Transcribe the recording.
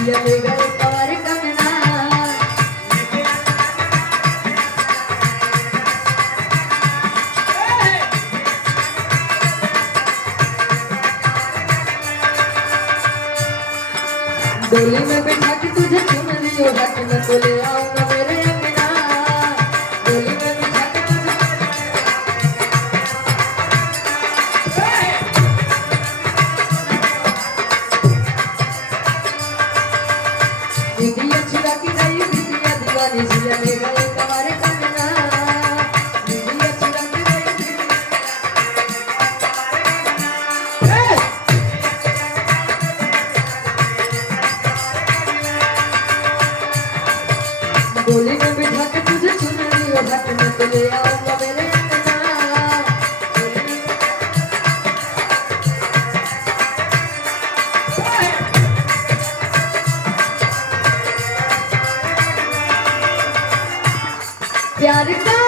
जिया ले गए कवर कंगना डोली में बिठा के तुझे चुन लियो हाथ में तो ले आऊंगा मेरे अंगना डोली में बिठा के तुझे दीदी छुड़ा की गई दीदी दीवानी जिया ले गए कवर कंगना दीदी छुड़ा की गई डोली में बिठा के तुझे चुन लियो हाथ में तो ले आऊंगा मेरे अंगना प्यार का